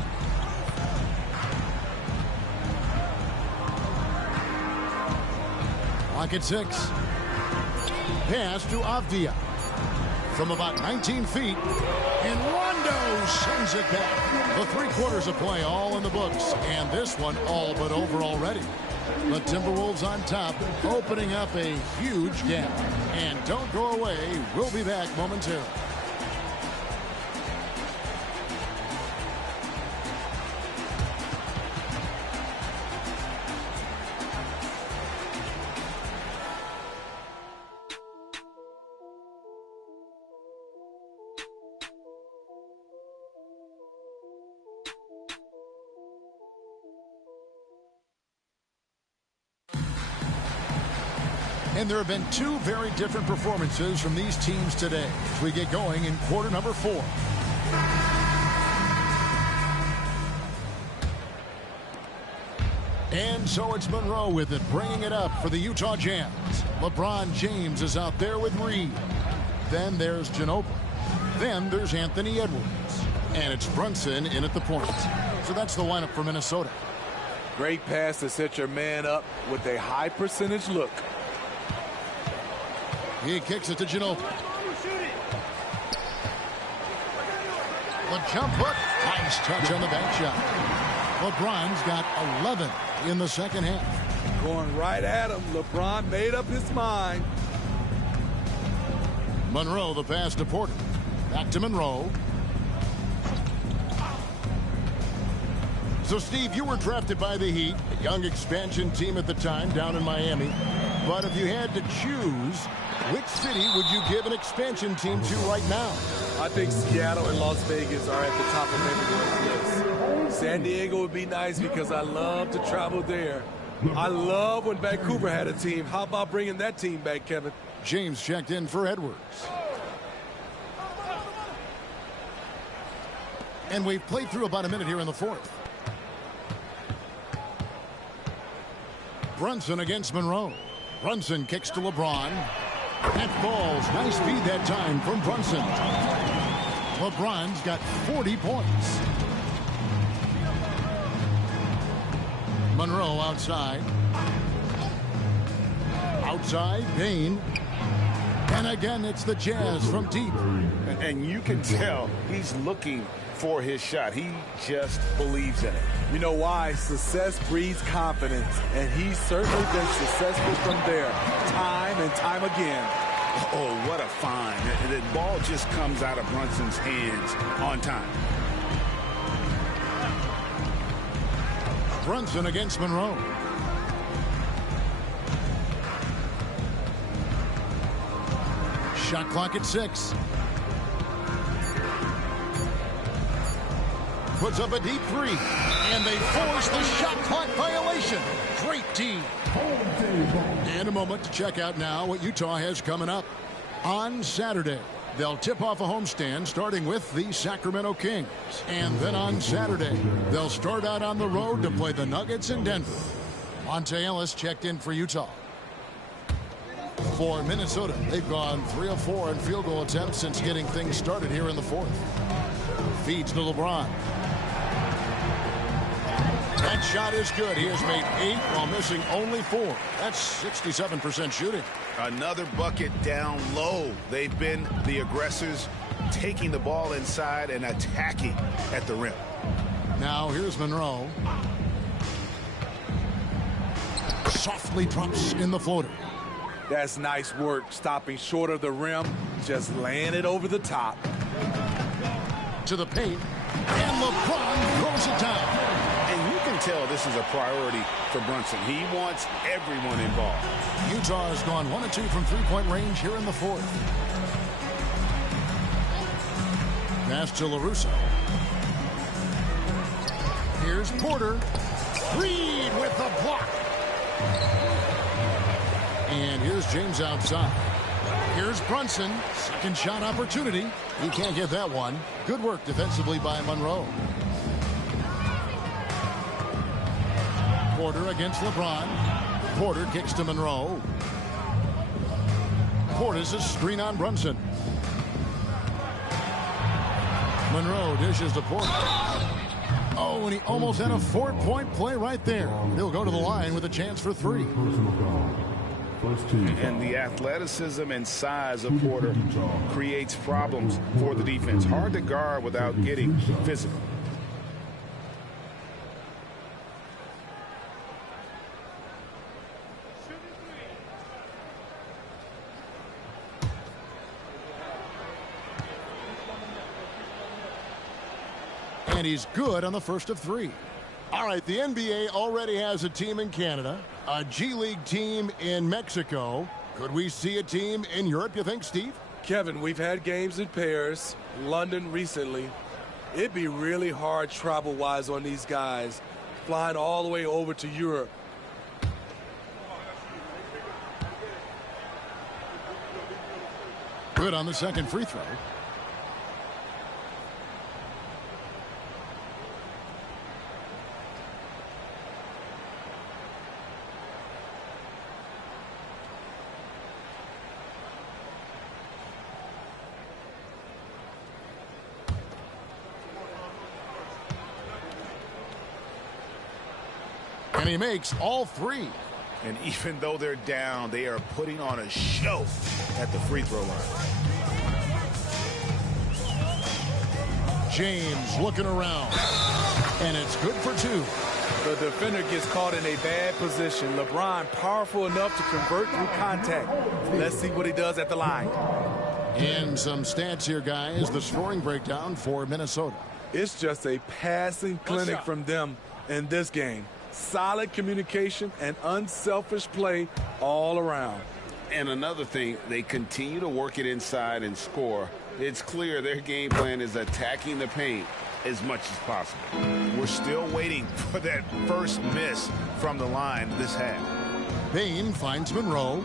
Clock at 6. Pass to Avdia. From about 19 feet. And Rondo sends it back. The 3/4 of play all in the books. And this one all but over already. The Timberwolves on top, opening up a huge gap. And don't go away. We'll be back momentarily. And there have been two very different performances from these teams today as we get going in quarter number 4. And so it's Monroe with it, bringing it up for the Utah Jazz. LeBron James is out there with Reed. Then there's Ginobili. Then there's Anthony Edwards. And it's Brunson in at the point. So that's the lineup for Minnesota. Great pass to set your man up with a high percentage look. He kicks it to Ginobili. The jump hook. Nice touch on the back shot. LeBron's got 11 in the second half. Going right at him. LeBron made up his mind. Monroe, the pass to Porter. Back to Monroe. So, Steve, you were drafted by the Heat, a young expansion team at the time down in Miami. But if you had to choose, which city would you give an expansion team to right now? I think Seattle and Las Vegas are at the top of everyone's list. San Diego would be nice because I love to travel there. I love when Vancouver had a team. How about bringing that team back, Kevin? James checked in for Edwards. And we've played through about a minute here in the fourth. Brunson against Monroe. Brunson kicks to LeBron. That falls. Nice feed that time from Brunson. LeBron's got 40 points. Monroe outside. Outside, Payne. And again, it's the Jazz from deep. And you can tell he's looking for his shot. He just believes in it. You know why? Success breeds confidence, and he's certainly been successful from there, time and time again. Oh, what a find. The ball just comes out of Brunson's hands on time. Brunson against Monroe. Shot clock at 6. Puts up a deep 3. And they force the shot clock violation. Great D. And a moment to check out now what Utah has coming up. On Saturday, they'll tip off a homestand starting with the Sacramento Kings. And then on Saturday, they'll start out on the road to play the Nuggets in Denver. Monte Ellis checked in for Utah. For Minnesota, they've gone 3 of 4 in field goal attempts since getting things started here in the fourth. Feeds to LeBron. That shot is good. He has made 8 while missing only 4. That's 67% shooting. Another bucket down low. They've been the aggressors, taking the ball inside and attacking at the rim. Now here's Monroe. Softly drops in the floater. That's nice work, stopping short of the rim, just laying it over the top. To the paint, and LeBron throws it down. And you can tell this is a priority for Brunson. He wants everyone involved. Utah has gone 1 of 2 from three-point range here in the fourth. Pass to LaRusso. Here's Porter. Reed with the block. And here's James outside. Here's Brunson. Second shot opportunity. He can't get that one. Good work defensively by Monroe. Porter against LeBron. Porter kicks to Monroe. Portis is screen on Brunson. Monroe dishes to Porter. Oh, and he almost had a 4-point play right there. He'll go to the line with a chance for 3. And the athleticism and size of Porter creates problems for the defense. Hard to guard without getting physical. And he's good on the first of 3. All right, the NBA already has a team in Canada, a G League team in Mexico. Could we see a team in Europe, you think, Steve? Kevin, we've had games in Paris, London recently. It'd be really hard travel-wise on these guys, flying all the way over to Europe. Good on the second free throw. And he makes all 3. And even though they're down, they are putting on a show at the free throw line. James looking around. And it's good for 2. The defender gets caught in a bad position. LeBron powerful enough to convert through contact. Let's see what he does at the line. And some stats here, guys. The scoring breakdown for Minnesota. It's just a passing clinic from them in this game. Solid communication and unselfish play all around. And another thing, they continue to work it inside and score. It's clear their game plan is attacking the paint as much as possible. We're still waiting for that first miss from the line this half. Bane finds Monroe.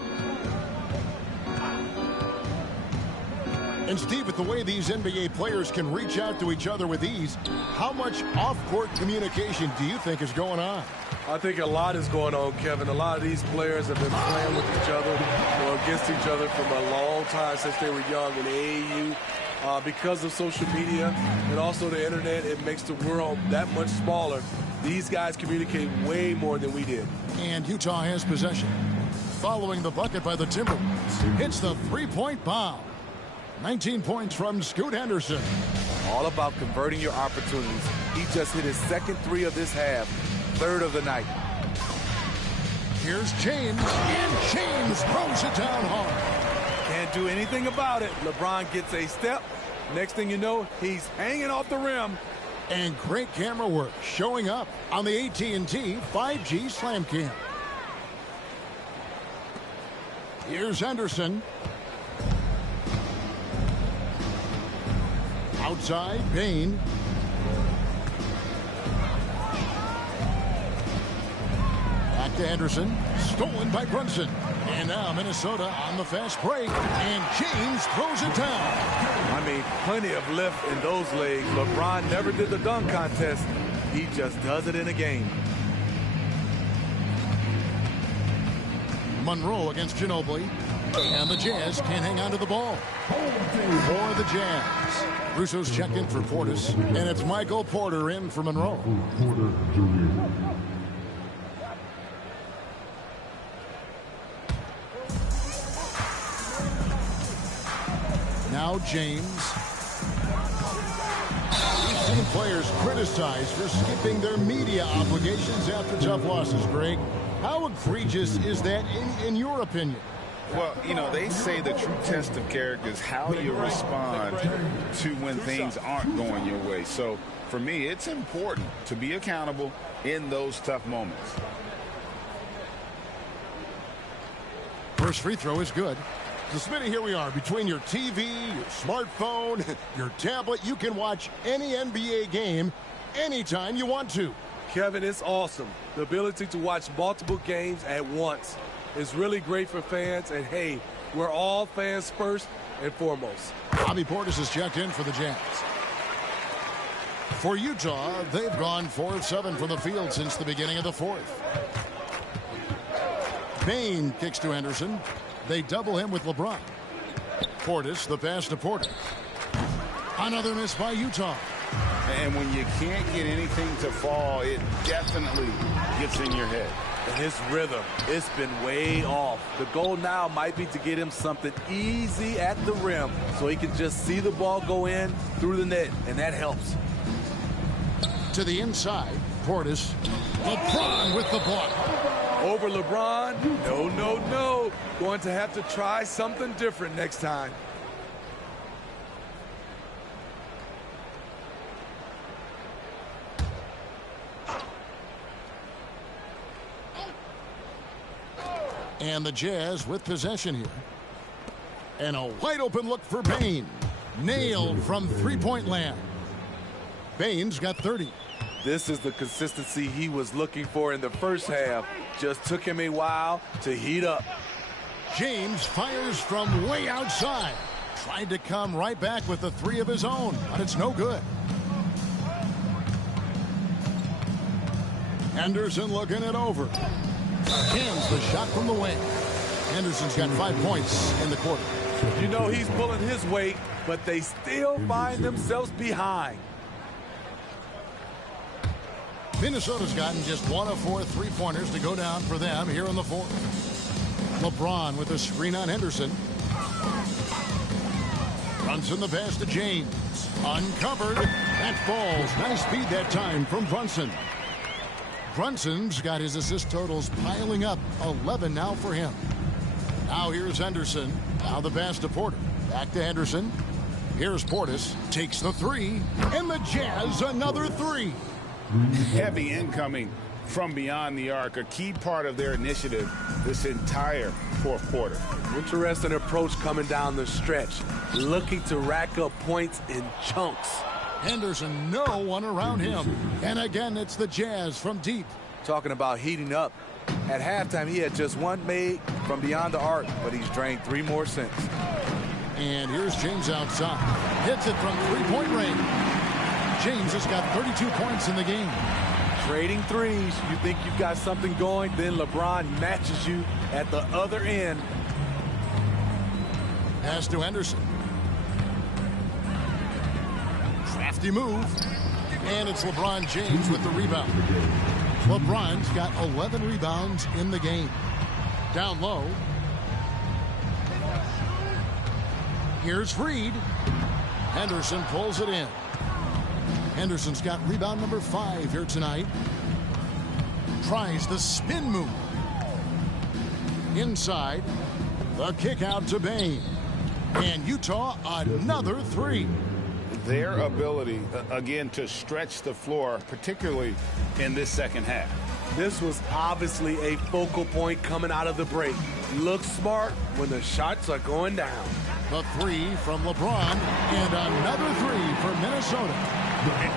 And Steve, with the way these NBA players can reach out to each other with ease, how much off-court communication do you think is going on? I think a lot is going on, Kevin. A lot of these players have been playing with each other or against each other from a long time since they were young in AAU. Because of social media and also the internet, it makes the world that much smaller. These guys communicate way more than we did. And Utah has possession. Following the bucket by the Timberwolves. Hits the three-point bomb. 19 points from Scoot Henderson. All about converting your opportunities. He just hit his second 3 of this half, 3rd of the night. Here's James, and James throws it down hard. Can't do anything about it. LeBron gets a step. Next thing you know, he's hanging off the rim. And great camera work showing up on the AT&T 5G Slam Cam. Here's Henderson. Outside, Bane. Back to Henderson. Stolen by Brunson. And now Minnesota on the fast break. And James throws it down. I mean, plenty of lift in those legs. LeBron never did the dunk contest. He just does it in a game. Monroe against Ginobili. And the Jazz can't hang on to the ball. For the Jazz. Russo's checked in for Portis. And it's Michael Porter in for Monroe. Porter Jr. Now James. We've seen players criticized for skipping their media obligations after tough losses, Greg. How egregious is that in your opinion? Well, you know, they say the true test of character is how you respond to when things aren't going your way. So, for me, it's important to be accountable in those tough moments. First free throw is good. So, Smitty, here we are. Between your TV, your smartphone, your tablet, you can watch any NBA game anytime you want to. Kevin, it's awesome. The ability to watch multiple games at once. is really great for fans. And, hey, we're all fans first and foremost. Bobby Portis is checked in for the Jazz. For Utah, they've gone 4 of 7 from the field since the beginning of the fourth. Bane kicks to Henderson. They double him with LeBron. Portis, the pass to Porter. Another miss by Utah. And when you can't get anything to fall, it definitely gets in your head. And his rhythm, it's been way off. The goal now might be to get him something easy at the rim so he can just see the ball go in through the net, and that helps. To the inside, Portis. LeBron with the block. Over LeBron? No, no, no. Going to have to try something different next time. And the Jazz with possession here. And a wide open look for Bane. Nailed from three-point land. Bane's got 30. This is the consistency he was looking for in the first half. Just took him a while to heat up. James fires from way outside. Tried to come right back with the 3 of his own, but it's no good. Henderson looking it over. Cans the shot from the wing. Henderson's got 5 points in the quarter. You know he's pulling his weight, but they still find themselves behind. Minnesota's gotten just 1 of 4 3-pointers to go down for them here in the fourth. LeBron with a screen on Henderson. Brunson the pass to James. Uncovered. That falls. Nice speed that time from Brunson. Brunson's got his assist totals piling up. 11 now for him. Now here's Henderson. Now the pass to Porter. Back to Henderson. Here's Portis. Takes the 3. And the Jazz another 3. Heavy incoming from beyond the arc, a key part of their initiative this entire fourth quarter. Interesting approach coming down the stretch, looking to rack up points in chunks. Henderson, no one around him. And again, it's the Jazz from deep. Talking about heating up. At halftime, he had just 1 made from beyond the arc, but he's drained 3 more since. And here's James outside. Hits it from 3-point range. James has got 32 points in the game. Trading threes. You think you've got something going, then LeBron matches you at the other end. Pass to Henderson. Crafty move. And it's LeBron James with the rebound. LeBron's got 11 rebounds in the game. Down low. Here's Reed. Henderson pulls it in. Henderson's got rebound number 5 here tonight. Tries the spin move. Inside. The kick out to Bane. And Utah another 3. Their ability, again, to stretch the floor, particularly in this second half. This was obviously a focal point coming out of the break. Looks smart when the shots are going down. The 3 from LeBron. And another 3 for Minnesota.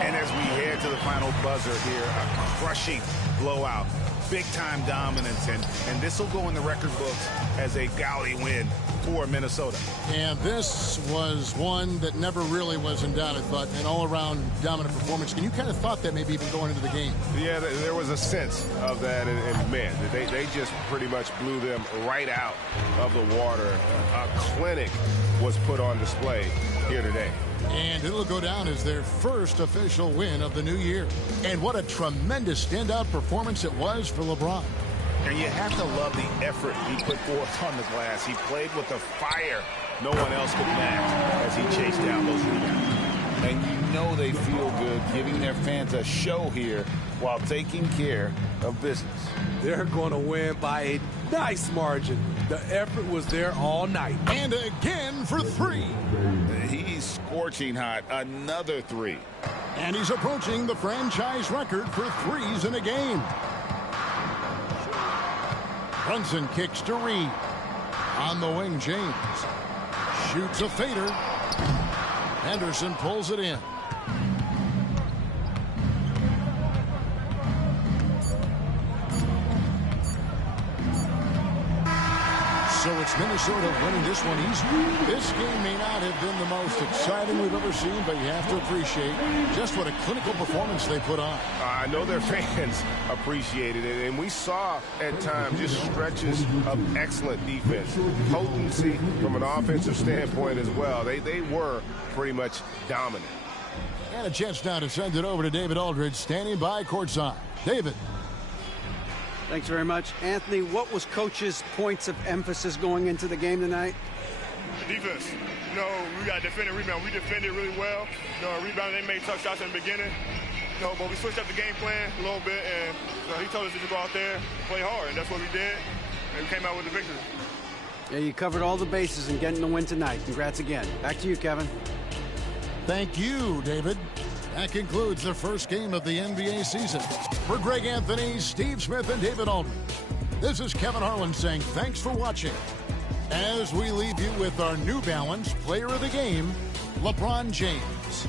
And as we head to the final buzzer here, a crushing blowout, big-time dominance, and this will go in the record books as a gaudy win for Minnesota. And this was one that never really was in doubt, I thought, an all-around dominant performance. And you kind of thought that maybe even going into the game. Yeah, there was a sense of that, and man, they just pretty much blew them right out of the water. A clinic was put on display here today. And it'll go down as their first official win of the new year. And what a tremendous standout performance it was for LeBron. And you have to love the effort he put forth on the glass. He played with the fire no one else could match as he chased down those rebounds. And you know they feel good giving their fans a show here while taking care of business. They're going to win by a nice margin. The effort was there all night. And again for 3. He's scorching hot. Another 3. And he's approaching the franchise record for 3s in a game. Brunson kicks to Reed. On the wing, James. Shoots a fader. Henderson pulls it in. So it's Minnesota winning this one easily. This game may not have been the most exciting we've ever seen, but you have to appreciate just what a clinical performance they put on. I know their fans appreciated it, and we saw at times just stretches of excellent defense. Potency from an offensive standpoint as well. They were pretty much dominant. And a chance now to send it over to David Aldridge, standing by courtside. David. Thanks very much. Anthony, what was Coach's points of emphasis going into the game tonight? Defense. You know, we got to defend and rebound. We defended really well. You know, rebounding, they made tough shots in the beginning. You know, but we switched up the game plan a little bit, and you know, he told us to just go out there and play hard, and that's what we did, and we came out with the victory. Yeah, you covered all the bases in getting the win tonight. Congrats again. Back to you, Kevin. Thank you, David. That concludes the first game of the NBA season. For Greg Anthony, Steve Smith, and David Aldridge, this is Kevin Harlan saying thanks for watching. As we leave you with our New Balance Player of the Game, LeBron James.